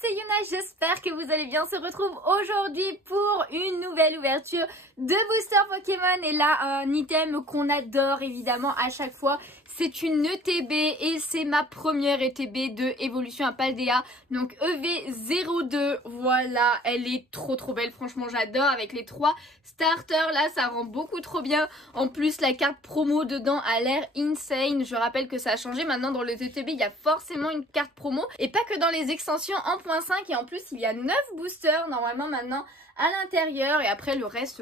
c'est Yuna, j'espère que vous allez bien. On se retrouve aujourd'hui pour une nouvelle ouverture de booster Pokémon. Et là, un item qu'on adore évidemment à chaque fois, c'est une ETB et c'est ma première ETB de évolution à Paldea. Donc EV02, voilà, elle est trop belle, franchement j'adore. Avec les 3 starters là, ça rend beaucoup trop bien. En plus la carte promo dedans a l'air insane. Je rappelle que ça a changé, maintenant dans le ETB il y a forcément une carte promo. Et pas que dans les extensions en .5, et en plus il y a 9 boosters normalement maintenant à l'intérieur, et après le reste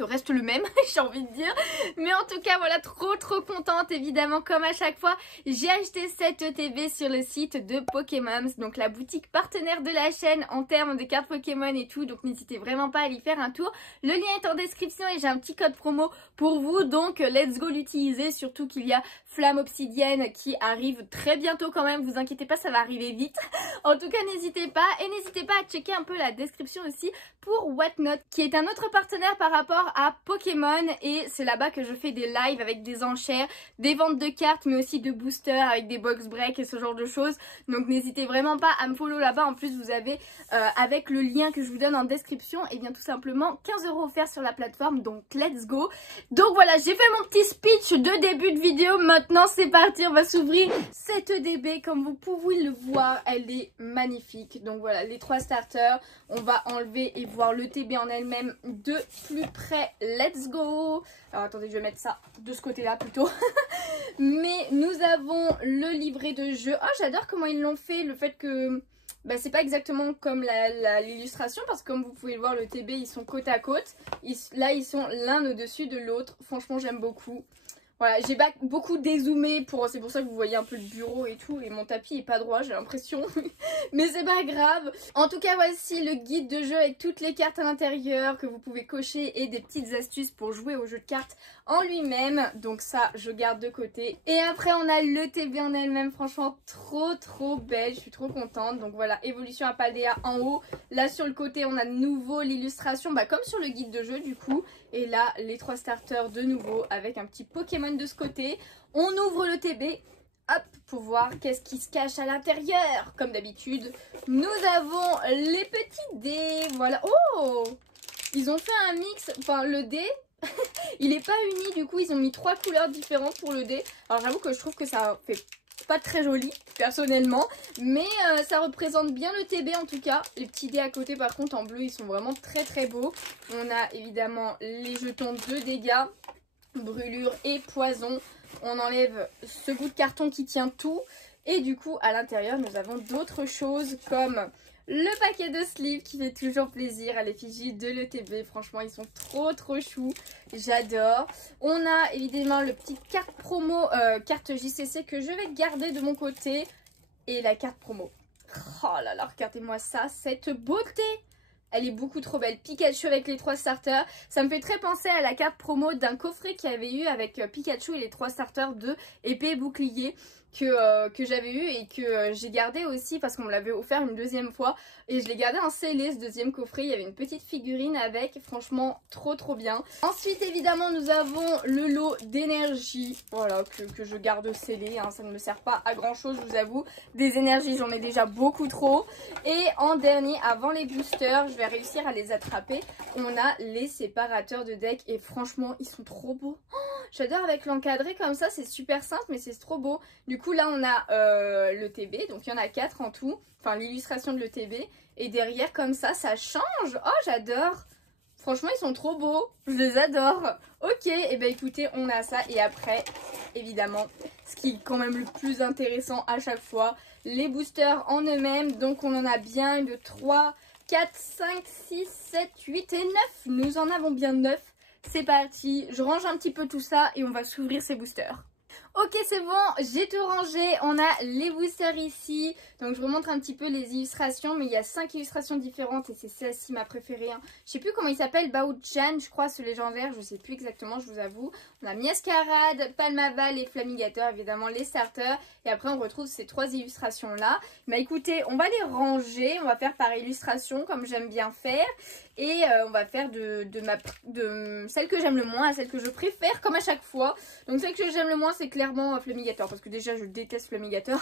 reste le même j'ai envie de dire. Mais en tout cas voilà, trop contente évidemment comme à chaque fois. J'ai acheté cette ETB sur le site de Pokémon, donc la boutique partenaire de la chaîne en termes de cartes Pokémon et tout, donc n'hésitez vraiment pas à y faire un tour. Le lien est en description et j'ai un petit code promo pour vous, donc let's go l'utiliser, surtout qu'il y a Flamme Obsidienne qui arrive très bientôt quand même, vous inquiétez pas, ça va arriver vite. En tout cas n'hésitez pas, et n'hésitez pas à checker un peu la description aussi pour Whatnot, qui est un autre partenaire par rapport à Pokémon, et c'est là-bas que je fais des lives avec des enchères, des ventes de cartes, mais aussi de boosters avec des box breaks et ce genre de choses. Donc n'hésitez vraiment pas à me follow là-bas. En plus vous avez avec le lien que je vous donne en description, et bien tout simplement 15 € offerts sur la plateforme, donc let's go. Donc voilà, j'ai fait mon petit speech de début de vidéo, maintenant c'est parti, on va s'ouvrir cette EDB. Comme vous pouvez le voir, elle est magnifique. Donc voilà, les 3 starters, on va enlever et voir l'ETB en elle-même de plus près, let's go. Alors attendez, je vais mettre ça de ce côté là plutôt. Mais nous avons le livret de jeu. Oh, j'adore comment ils l'ont fait, le fait que c'est pas exactement comme l'illustration, parce que comme vous pouvez le voir, le TB ils sont côte à côte. Là ils sont l'un au-dessus de l'autre. Franchement j'aime beaucoup. Voilà, j'ai beaucoup dézoomé, c'est pour ça que vous voyez un peu le bureau et tout, et mon tapis est pas droit, j'ai l'impression, mais c'est pas grave. En tout cas, voici le guide de jeu avec toutes les cartes à l'intérieur que vous pouvez cocher et des petites astuces pour jouer au jeu de cartes en lui-même. Donc ça, je garde de côté. Et après, on a l'ETB en elle-même, franchement trop belle, je suis trop contente. Donc voilà, évolution à Paldea en haut. Là, sur le côté, on a de nouveau l'illustration, comme sur le guide de jeu du coup. Et là, les 3 starters de nouveau avec un petit Pokémon de ce côté. On ouvre le TB, hop, pour voir qu'est-ce qui se cache à l'intérieur. Comme d'habitude, nous avons les petits dés. Voilà. Oh, ils ont fait un mix. Enfin, le dé, il n'est pas uni. Du coup, ils ont mis 3 couleurs différentes pour le dé. Alors, j'avoue que je trouve que ça fait pas très joli personnellement, mais ça représente bien le TB en tout cas. Les petits dés à côté par contre en bleu, ils sont vraiment très beaux. On a évidemment les jetons de dégâts, brûlure et poison. On enlève ce bout de carton qui tient tout, et du coup à l'intérieur nous avons d'autres choses comme le paquet de sleeves qui fait toujours plaisir à l'effigie de l'ETB. Franchement, ils sont trop choux. J'adore. On a évidemment le petit carte promo, carte JCC que je vais garder de mon côté. Et la carte promo. Oh là là, regardez-moi ça, cette beauté. Elle est beaucoup trop belle. Pikachu avec les 3 starters. Ça me fait très penser à la carte promo d'un coffret qu'il y avait eu avec Pikachu et les 3 starters de épée et bouclier que j'avais eu et que j'ai gardé aussi parce qu'on me l'avait offert une deuxième fois. Et je l'ai gardé en scellé, ce deuxième coffret. Il y avait une petite figurine avec. Franchement, trop bien. Ensuite, évidemment, nous avons le lot d'énergie. Voilà, que je garde scellé. Hein. Ça ne me sert pas à grand chose, je vous avoue. Des énergies, j'en ai déjà beaucoup trop. Et en dernier, avant les boosters, je vais réussir à les attraper. On a les séparateurs de deck. Et franchement, ils sont trop beaux. Oh, j'adore avec l'encadré comme ça. C'est super simple, mais c'est trop beau. Du coup, là, on a le TB. Donc, il y en a 4 en tout. Enfin, l'illustration de l'ETB. Et derrière, comme ça change. Oh, j'adore. Franchement, ils sont trop beaux. Je les adore. Ok, et écoutez, on a ça. Et après, évidemment, ce qui est quand même le plus intéressant à chaque fois, les boosters en eux-mêmes. Donc, on en a bien de 3, 4, 5, 6, 7, 8 et 9. Nous en avons bien 9. C'est parti. Je range un petit peu tout ça et on va s'ouvrir ces boosters. Ok, c'est bon, j'ai tout rangé. On a les boosters ici. Donc je vous montre un petit peu les illustrations, mais il y a 5 illustrations différentes et c'est celle-ci ma préférée. Hein. Je sais plus comment il s'appelle, Bao-chan, je crois, ce légendaire, je sais plus exactement, je vous avoue. On a Miascarade, Palmaval et Flamigator, évidemment les starters. Et après on retrouve ces 3 illustrations là. Mais écoutez, on va les ranger, on va faire par illustration comme j'aime bien faire. Et on va faire de celle que j'aime le moins à celle que je préfère, comme à chaque fois. Donc celle que j'aime le moins, c'est clairement Flamigator, parce que déjà je déteste Flamigator.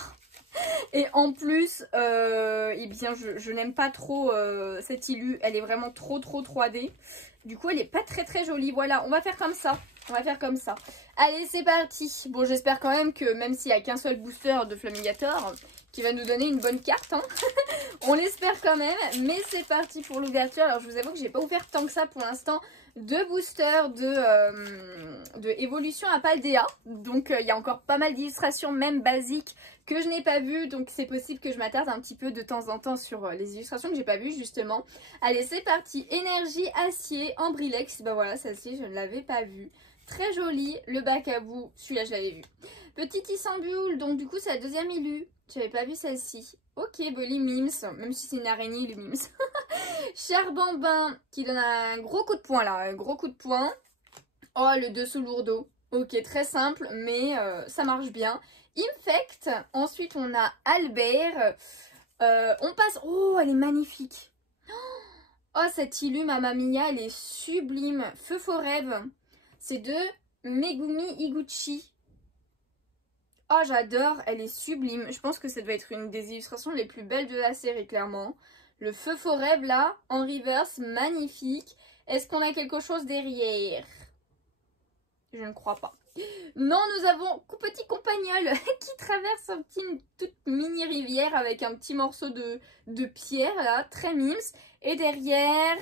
Et en plus, eh bien, je n'aime pas trop cette Illu. Elle est vraiment trop 3D. Du coup, elle est pas très jolie. Voilà, on va faire comme ça. On va faire comme ça. Allez, c'est parti. Bon, j'espère quand même que même s'il n'y a qu'un seul booster de Flamingator, qui va nous donner une bonne carte, hein. On l'espère quand même. Mais c'est parti pour l'ouverture. Alors, je vous avoue que j'ai pas ouvert tant que ça pour l'instant de boosters de évolution à Paldea. Donc, il y a encore pas mal d'illustrations, même basiques, que je n'ai pas vues. Donc, c'est possible que je m'attarde un petit peu de temps en temps sur les illustrations que j'ai pas vues, justement. Allez, c'est parti. Énergie acier en Brilex. Ben voilà, celle-ci, je ne l'avais pas vue. Très jolie. Le bac à bout, celui-là, je l'avais vu. Petit Issambule, donc du coup, c'est la deuxième Illu. Je n'avais pas vu celle-ci. Ok, Bolly Mims, même si c'est une araignée, les Mims. Charbambin qui donne un gros coup de poing là, un gros coup de poing. Oh, le dessous lourdeau. Ok, très simple, mais ça marche bien. Infect, ensuite on a Albert. On passe... Oh, elle est magnifique. Oh, cette Illu Mamma Mia, elle est sublime. Feu Forève, c'est de Megumi Iguchi. Oh, j'adore, elle est sublime. Je pense que ça doit être une des illustrations les plus belles de la série, clairement. Le feu forêt là, en reverse, magnifique. Est-ce qu'on a quelque chose derrière? Je ne crois pas. Non, nous avons Petit Compagnol qui traverse une toute mini rivière avec un petit morceau de pierre, là, très mimes. Et derrière,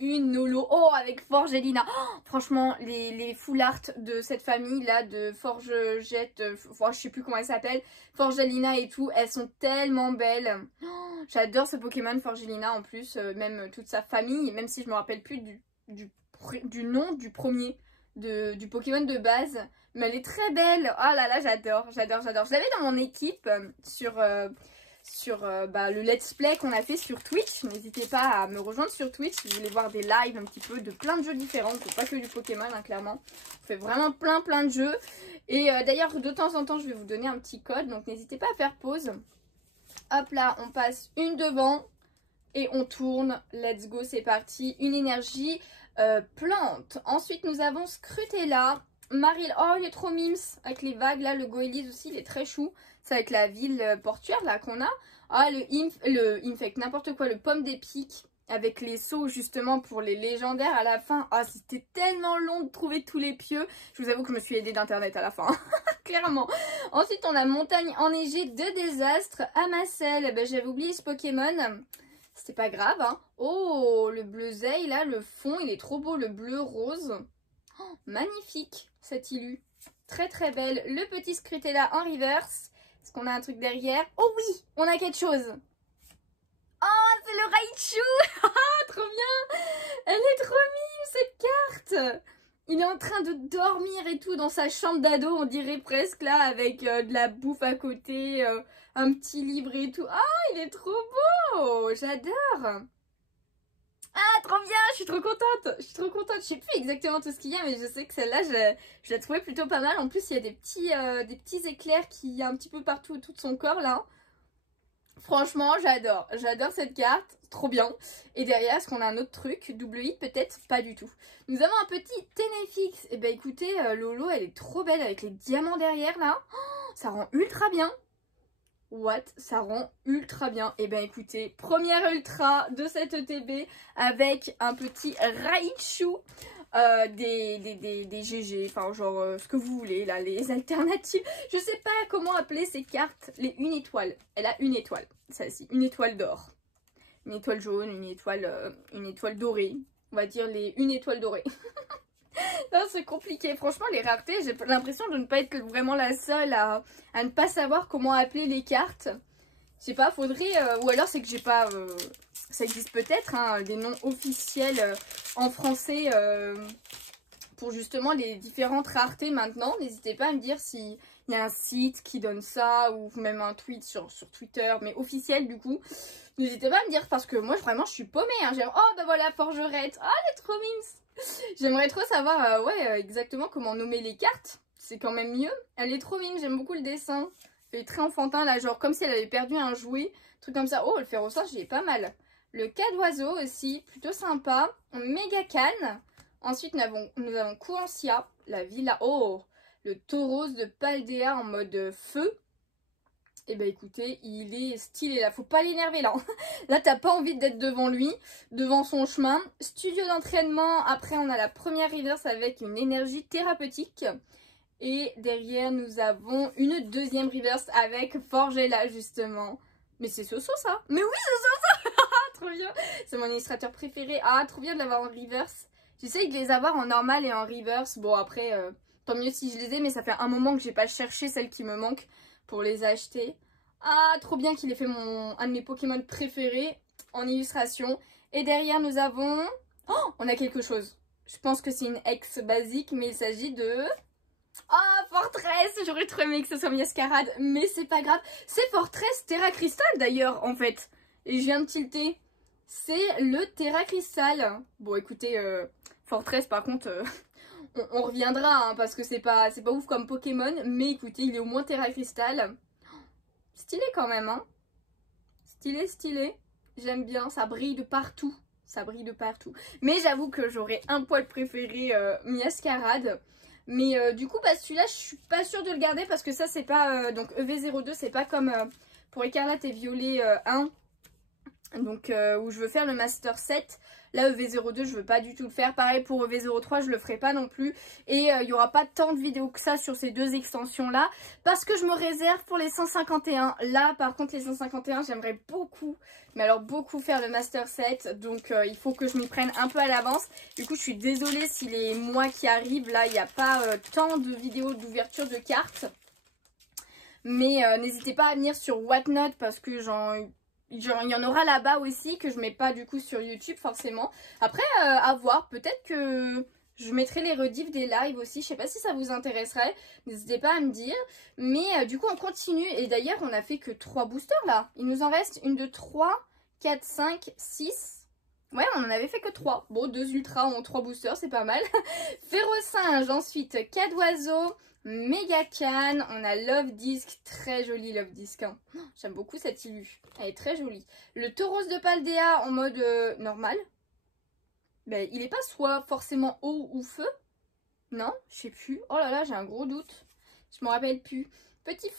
une Nolo. Oh, avec Forgelina. Oh, franchement, les full art de cette famille-là, de Forgejette, je sais plus comment elle s'appelle, Forgelina et tout, elles sont tellement belles. Oh, j'adore ce Pokémon Forgelina en plus, même toute sa famille, même si je me rappelle plus du nom du premier, du Pokémon de base. Mais elle est très belle. Oh là là, j'adore. Je l'avais dans mon équipe sur le let's play qu'on a fait sur Twitch. N'hésitez pas à me rejoindre sur Twitch si vous voulez voir des lives un petit peu de plein de jeux différents. Pas que du Pokémon, hein, clairement. On fait vraiment plein de jeux. Et d'ailleurs, de temps en temps, je vais vous donner un petit code. Donc n'hésitez pas à faire pause. Hop là, on passe une devant. Et on tourne. Let's go, c'est parti. Une énergie plante. Ensuite, nous avons Scrutella. Maril, oh il est trop mimes avec les vagues là, le Goélis aussi il est très chou, c'est avec la ville portuaire là qu'on a. Ah le Infect, n'importe quoi, le Pomme des Pics avec les sauts justement pour les légendaires à la fin. Ah c'était tellement long de trouver tous les pieux, je vous avoue que je me suis aidée d'internet à la fin, clairement. Ensuite on a Montagne enneigée de désastre, Amassel, ben, j'avais oublié ce Pokémon. C'était pas grave hein. Oh le bleuzeil là, le fond il est trop beau, le bleu rose. Oh, magnifique cette Illu, très belle. Le petit Scrutella en reverse. Est-ce qu'on a un truc derrière? Oh oui, on a quelque chose. Oh, c'est le Raichu. Ah, trop bien. Elle est trop mime cette carte. Il est en train de dormir et tout dans sa chambre d'ado, on dirait presque là, avec de la bouffe à côté, un petit livre et tout. Ah, il est trop beau. J'adore. Ah, trop bien, je suis trop contente. Je sais plus exactement tout ce qu'il y a, mais je sais que celle-là, je l'ai trouvée plutôt pas mal. En plus, il y a des petits éclairs qui y a un petit peu partout autour de son corps, là. Franchement, j'adore. J'adore cette carte, trop bien. Et derrière, est-ce qu'on a un autre truc? Double hit, peut-être? Pas du tout. Nous avons un petit Ténéfix. Et ben écoutez, Lolo, elle est trop belle avec les diamants derrière, là. Oh, ça rend ultra bien. What? Ça rend ultra bien. Et ben écoutez, première ultra de cette ETB avec un petit Raichu, des GG, enfin genre ce que vous voulez là, les alternatives. Je sais pas comment appeler ces cartes, les une étoile. Elle a une étoile, celle-ci, une étoile d'or. Une étoile jaune, une étoile dorée. On va dire les une étoile dorée. Non, c'est compliqué. Franchement, les raretés, j'ai l'impression de ne pas être vraiment la seule à ne pas savoir comment appeler les cartes. Je sais pas, faudrait... ou alors c'est que j'ai pas... ça existe peut-être, hein, des noms officiels en français pour justement les différentes raretés maintenant. N'hésitez pas à me dire s'il y a un site qui donne ça ou même un tweet sur Twitter, mais officiel du coup. N'hésitez pas à me dire parce que moi, vraiment, je suis paumée. Hein. Oh, bah voilà, Forgerette. Oh, elle est trop mimes. J'aimerais trop savoir exactement comment nommer les cartes. C'est quand même mieux. Elle est trop mime, j'aime beaucoup le dessin. Elle est très enfantin là, genre comme si elle avait perdu un jouet. Truc comme ça. Oh, le fer au singe, il est pas mal. Le cas d'oiseau aussi, plutôt sympa. Méga canne. Ensuite, nous avons Kouancia, la villa. Oh, le taureau de Paldea en mode feu. Et bah écoutez, il est stylé là, faut pas l'énerver là. Là t'as pas envie d'être devant lui, devant son chemin. Studio d'entraînement, après on a la première reverse avec une énergie thérapeutique. Et derrière nous avons une deuxième reverse avec Forgella justement. Mais c'est Soso ça? Mais oui c'est Soso. Trop bien. C'est mon illustrateur préféré. Ah trop bien de l'avoir en reverse. J'essaye de les avoir en normal et en reverse. Bon après, tant mieux si je les ai, mais ça fait un moment que j'ai pas cherché celles qui me manquent pour les acheter. Ah, trop bien qu'il ait fait un de mes Pokémon préférés en illustration. Et derrière, nous avons... Oh, on a quelque chose. Je pense que c'est une ex basique, mais il s'agit de... Ah, Fortress. J'aurais trop aimé que ce soit Miascarade, mais c'est pas grave. C'est Fortress Terra Crystal d'ailleurs, en fait. Et je viens de tilter. C'est le Terra Crystal. Bon, écoutez, Fortress, par contre... On reviendra hein, parce que c'est pas ouf comme Pokémon, mais écoutez, il est au moins Terra Crystal. Stylé quand même, hein. Stylé, stylé. J'aime bien, ça brille de partout. Ça brille de partout. Mais j'avoue que j'aurais un poil préféré Miascarade. Mais du coup, bah, celui-là, je suis pas sûre de le garder parce que ça, c'est pas... donc EV02, c'est pas comme pour Écarlate et Violet 1. Donc où je veux faire le Master 7. Là EV02 je veux pas du tout le faire. Pareil pour EV03 je le ferai pas non plus. Et il y aura pas tant de vidéos que ça sur ces deux extensions là. Parce que je me réserve pour les 151. Là par contre les 151 j'aimerais beaucoup. Mais alors beaucoup faire le Master 7. Donc il faut que je m'y prenne un peu à l'avance. Du coup je suis désolée si les mois qui arrivent là il n'y a pas tant de vidéos d'ouverture de cartes. Mais n'hésitez pas à venir sur Whatnot parce que il y en aura là-bas aussi que je mets pas du coup sur YouTube forcément. Après, à voir. Peut-être que je mettrai les rediffs des lives aussi. Je sais pas si ça vous intéresserait. N'hésitez pas à me dire. Mais du coup, on continue. Et d'ailleurs, on a fait que 3 boosters là. Il nous en reste une de 3, 4, 5, 6. Ouais, on en avait fait que 3. Bon, 2 ultras en 3 boosters, c'est pas mal. Férocinge, ensuite Cadoiseau. Megacan, on a Love Disc, très joli Love Disc, hein. J'aime beaucoup cette illu, elle est très jolie. Le Tauros de Paldea en mode normal, ben, il n'est pas soit forcément eau ou feu, non, je sais plus, oh là là j'ai un gros doute, je me rappelle plus. Petit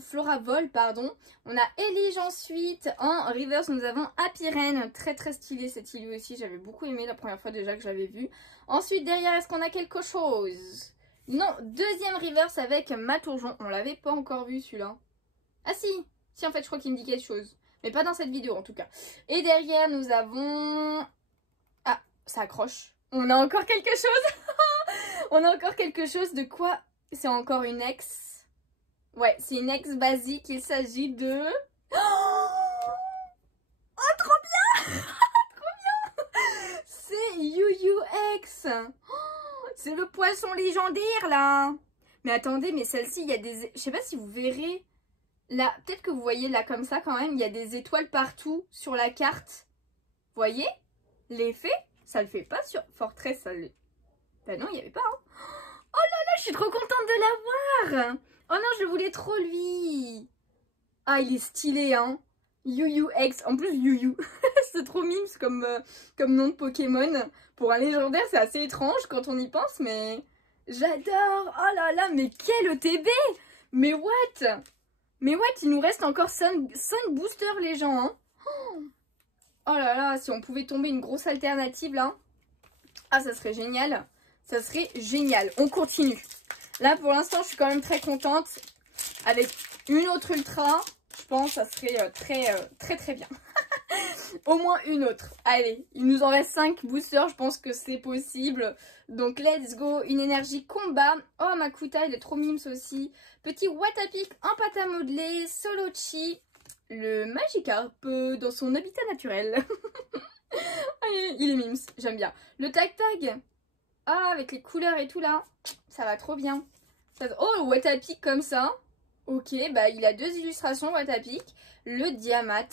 Floravol, pardon. On a Elige ensuite. En reverse, nous avons Apirène. Très très stylé cette illu aussi. J'avais beaucoup aimé la première fois déjà que je l'avais vu. Ensuite, derrière, est-ce qu'on a quelque chose? Non, deuxième reverse avec Matourjon. On l'avait pas encore vu celui-là. Ah si, si en fait je crois qu'il me dit quelque chose. Mais pas dans cette vidéo en tout cas. Et derrière nous avons... Ah, ça accroche. On a encore quelque chose. On a encore quelque chose de quoi? C'est encore une ex. Ouais, c'est une ex basique. Il s'agit de... Oh, trop bien. Trop bien. C'est UUX. C'est le poisson légendaire là. Mais attendez, mais celle-ci, il y a des... Je sais pas si vous verrez. Là, peut-être que vous voyez là comme ça quand même. Il y a des étoiles partout sur la carte. Vous voyez? L'effet, ça le fait pas sur Fortress. Ça le... Bah non, il n'y avait pas. Hein. Oh là là, je suis trop contente de l'avoir. Oh non, je le voulais trop lui. Ah, il est stylé, hein. UUX. En plus, UU. C'est trop mimes comme nom de Pokémon. Pour un légendaire, c'est assez étrange quand on y pense, mais j'adore. Oh là là, mais quel ETB. Mais what? Mais what? Il nous reste encore 5 boosters, les gens. Hein. Oh là là, si on pouvait tomber une grosse alternative, là. Ah, ça serait génial. Ça serait génial. On continue. Là, pour l'instant, je suis quand même très contente. Avec une autre ultra, je pense que ça serait très bien. Au moins une autre. Allez, il nous en reste 5 boosters, je pense que c'est possible. Donc, let's go. Une énergie combat. Oh, Makuta, il est trop mimes aussi. Petit Watapic en pâte à modeler. Solochi. Le Magikarp dans son habitat naturel. Il est mimes, j'aime bien. Le Tag-Tag. Ah, avec les couleurs et tout là. Ça va trop bien. Oh, le Watapic comme ça. Ok, bah il a 2 illustrations Watapic. Le Diamat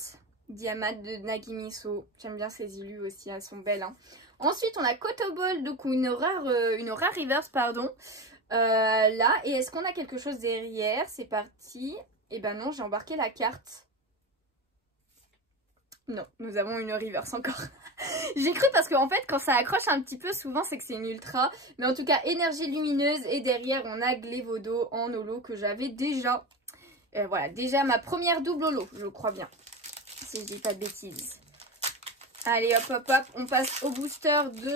de Nagimiso. J'aime bien ces illus aussi, elles sont belles. Hein. Ensuite, on a Kotobol, donc une rare reverse, pardon. Là, et est-ce qu'on a quelque chose derrière? C'est parti. Et ben non, j'ai embarqué la carte. Non, nous avons une reverse encore. J'ai cru parce qu'en fait, quand ça accroche un petit peu, souvent c'est que c'est une ultra. Mais en tout cas, énergie lumineuse. Et derrière, on a Glévodo en holo que j'avais déjà. Voilà, déjà ma première double holo, je crois bien. Si je dis pas de bêtises. Allez, hop, hop, hop. On passe au booster de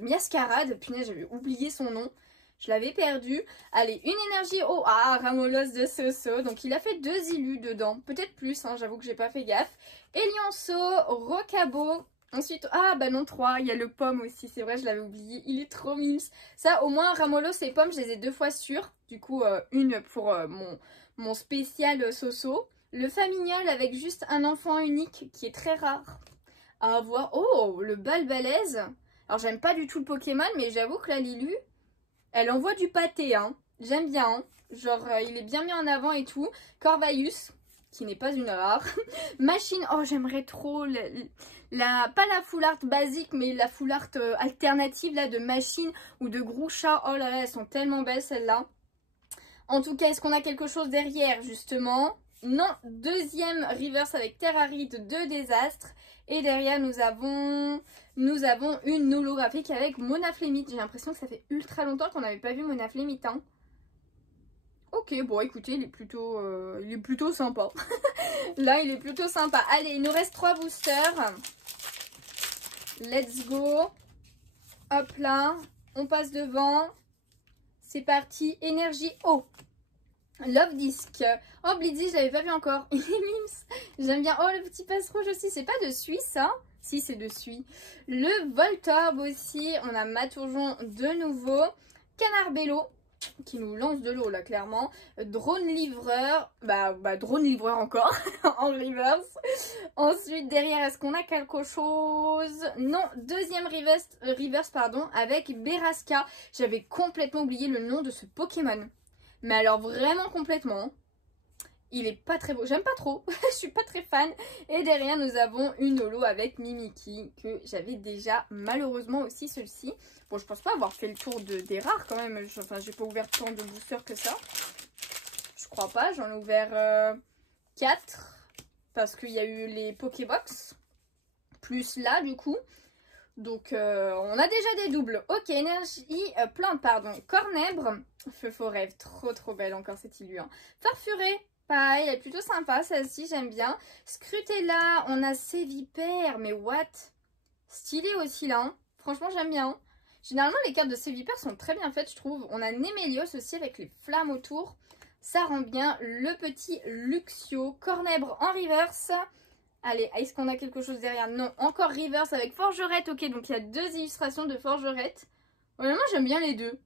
Miascarade. Punaise, j'avais oublié son nom. Je l'avais perdu. Allez, une énergie. Oh, ah, Ramolos de Soso. Donc, il a fait 2 illus dedans. Peut-être plus, hein, j'avoue que j'ai pas fait gaffe. Elionceau, Rocabo. Ensuite, ah, bah non, 3. Il y a le pomme aussi. C'est vrai, je l'avais oublié. Il est trop mimes. Ça, au moins, Ramolos et pommes, je les ai 2 fois sûrs. Du coup, une pour mon spécial Soso. Le Famignol avec juste un enfant unique qui est très rare à avoir. Oh, le Balbalaise. Alors, j'aime pas du tout le Pokémon, mais j'avoue que la Lilu, elle envoie du pâté, hein. J'aime bien, hein. Genre, il est bien mis en avant et tout. Corvaius, qui n'est pas une rare. Machine, oh, j'aimerais trop pas la full art basique, mais la full art alternative, là, de Machine ou de Groucha. Oh là là, elles sont tellement belles, celles-là. En tout cas, est-ce qu'on a quelque chose derrière, justement? Non, deuxième reverse avec Terraride de Désastre. Et derrière, nous avons une holographique avec Monaflémite. J'ai l'impression que ça fait ultra longtemps qu'on n'avait pas vu Monaflémite. Hein. Ok, bon, écoutez, il est plutôt sympa. Là, il est plutôt sympa. Allez, il nous reste 3 boosters. Let's go. Hop là, on passe devant. C'est parti, énergie haut. Love Disc. Oh, Blitzy, je l'avais pas vu encore. Il est mimes. J'aime bien. Oh, le petit passe rouge aussi. C'est pas de Suisse, ça? Si, c'est de Suisse. Le Voltorb aussi. On a Matourjon de nouveau. Canarbello, qui nous lance de l'eau, là, clairement. Drone Livreur. Bah Drone Livreur encore. En reverse. Ensuite, derrière, est-ce qu'on a quelque chose? Non, deuxième reverse, pardon, avec Beraska. J'avais complètement oublié le nom de ce Pokémon. Mais alors vraiment complètement. Il est pas très beau. J'aime pas trop. Je suis pas très fan. Et derrière nous avons une holo avec Mimikyu. Que j'avais déjà malheureusement aussi celle-ci. Bon, je pense pas avoir fait le tour des rares quand même. Enfin, j'ai pas ouvert tant de boosters que ça. Je crois pas. J'en ai ouvert 4. Parce qu'il y a eu les Pokébox. Plus là du coup. Donc, on a déjà des doubles. Ok, énergie, plante, pardon. Cornèbre, feu faux rêve, trop belle encore cette illu. Hein. Farfuré, pareil, elle est plutôt sympa, celle-ci, j'aime bien. Scrutella, on a Sévipère, mais what? Stylé aussi là, hein. Franchement, j'aime bien. Hein. Généralement, les cartes de Sévipère sont très bien faites, je trouve. On a Némélios aussi avec les flammes autour. Ça rend bien. Le petit Luxio, Cornèbre en reverse. Allez, est-ce qu'on a quelque chose derrière? Non, encore reverse avec Forgerette. Ok, donc il y a 2 illustrations de Forgerette. Moi, j'aime bien les deux.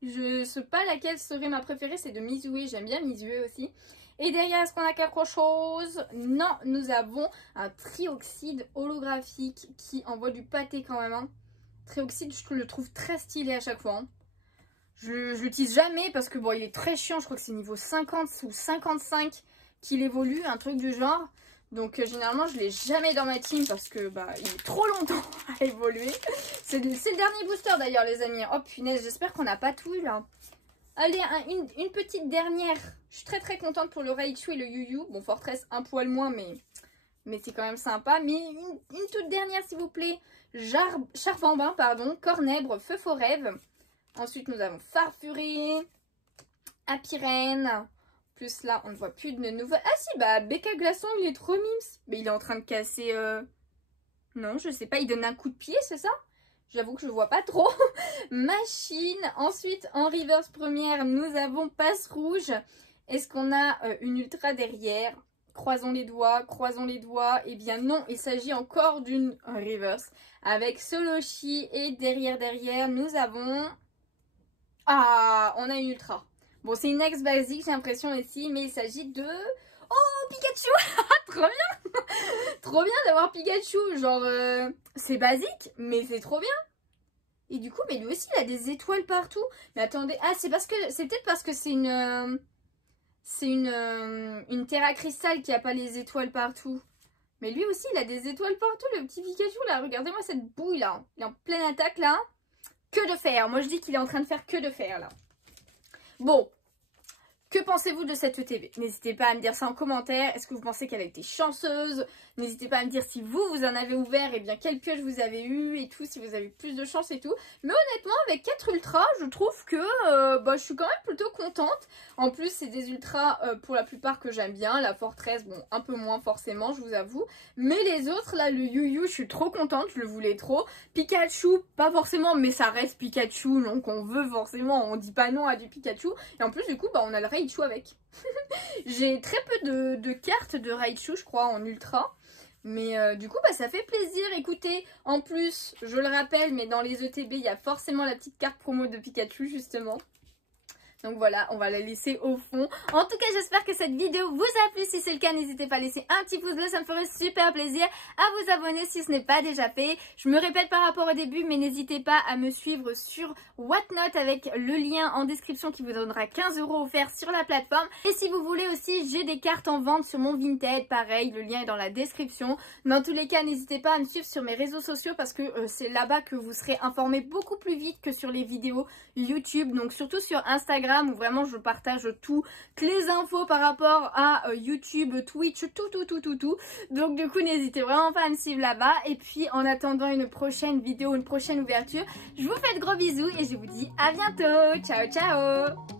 Je sais pas laquelle serait ma préférée, c'est de Mizue. J'aime bien Mizue aussi. Et derrière, est-ce qu'on a quelque chose? Non, nous avons un Trioxyde holographique qui envoie du pâté quand même. Hein. Trioxyde, je le trouve très stylé à chaque fois. Hein. Je l'utilise jamais parce que bon, il est très chiant. Je crois que c'est niveau 50 ou 55 qu'il évolue, un truc du genre. Donc généralement je l'ai jamais dans ma team parce que bah il est trop longtemps à évoluer. C'est le dernier booster d'ailleurs les amis. Oh punaise, j'espère qu'on n'a pas tout eu là. Allez, une petite dernière. Je suis très contente pour le Raichu et le Yu-Yu. Bon, Fortress un poil moins mais c'est quand même sympa. Mais une toute dernière s'il vous plaît. Charvambin, pardon. Cornèbre, Feu faux rêve. Ensuite nous avons Farfuré, Apirène. Plus là, on ne voit plus de nouveau. Ah si, bah Becca Glaçon, il est trop mimes. Mais il est en train de casser... Non, je sais pas, il donne un coup de pied, c'est ça? J'avoue que je vois pas trop. Machine. Ensuite, en reverse première, nous avons Passe Rouge. Est-ce qu'on a une ultra derrière? Croisons les doigts, croisons les doigts. Eh bien non, il s'agit encore d'une reverse. Avec Soloshi. Et derrière, nous avons... Ah, on a une ultra. Bon, c'est une ex basique, j'ai l'impression ici, mais il s'agit de... Oh, Pikachu. Trop bien. Trop bien d'avoir Pikachu. Genre, c'est basique, mais c'est trop bien. Et du coup, mais lui aussi, il a des étoiles partout. Mais attendez, ah, c'est peut-être parce que c'est une Terra Cristal qui a pas les étoiles partout. Mais lui aussi, il a des étoiles partout, le petit Pikachu, là. Regardez-moi cette bouille, là. Il est en pleine attaque, là. Que de faire. Moi, je dis qu'il est en train de faire que de faire, là. Bon, Que pensez-vous de cette ETB? N'hésitez pas à me dire ça en commentaire. Est-ce que vous pensez qu'elle a été chanceuse? N'hésitez pas à me dire si vous en avez ouvert, et bien quelle pioche vous avez eu et tout, si vous avez eu plus de chance et tout. Mais honnêtement, avec 4 ultras, je trouve que je suis quand même plutôt contente. En plus, c'est des ultras pour la plupart que j'aime bien. La Fortress, bon, un peu moins forcément, je vous avoue. Mais les autres, là, le Yu-Yu, je suis trop contente, je le voulais trop. Pikachu, pas forcément, mais ça reste Pikachu, donc on veut forcément, on dit pas non à du Pikachu. Et en plus, du coup, on a le Raichu avec. J'ai très peu de cartes de Raichu, je crois, en ultra. Mais du coup, ça fait plaisir. Écoutez, en plus, je le rappelle, mais dans les ETB, il y a forcément la petite carte promo de Pikachu, justement. Donc voilà, on va la laisser au fond. En tout cas, j'espère que cette vidéo vous a plu. Si c'est le cas, n'hésitez pas à laisser un petit pouce bleu. Ça me ferait super plaisir à vous abonner si ce n'est pas déjà fait. Je me répète par rapport au début, mais n'hésitez pas à me suivre sur Whatnot avec le lien en description qui vous donnera 15 € offerts sur la plateforme. Et si vous voulez aussi, j'ai des cartes en vente sur mon Vinted. Pareil, le lien est dans la description. Dans tous les cas, n'hésitez pas à me suivre sur mes réseaux sociaux parce que c'est là-bas que vous serez informés beaucoup plus vite que sur les vidéos YouTube. Donc surtout sur Instagram, où vraiment je partage toutes les infos par rapport à YouTube, Twitch, tout. Donc du coup n'hésitez vraiment pas à me suivre là-bas. Et puis en attendant une prochaine vidéo, une prochaine ouverture, je vous fais de gros bisous et je vous dis à bientôt. Ciao ciao.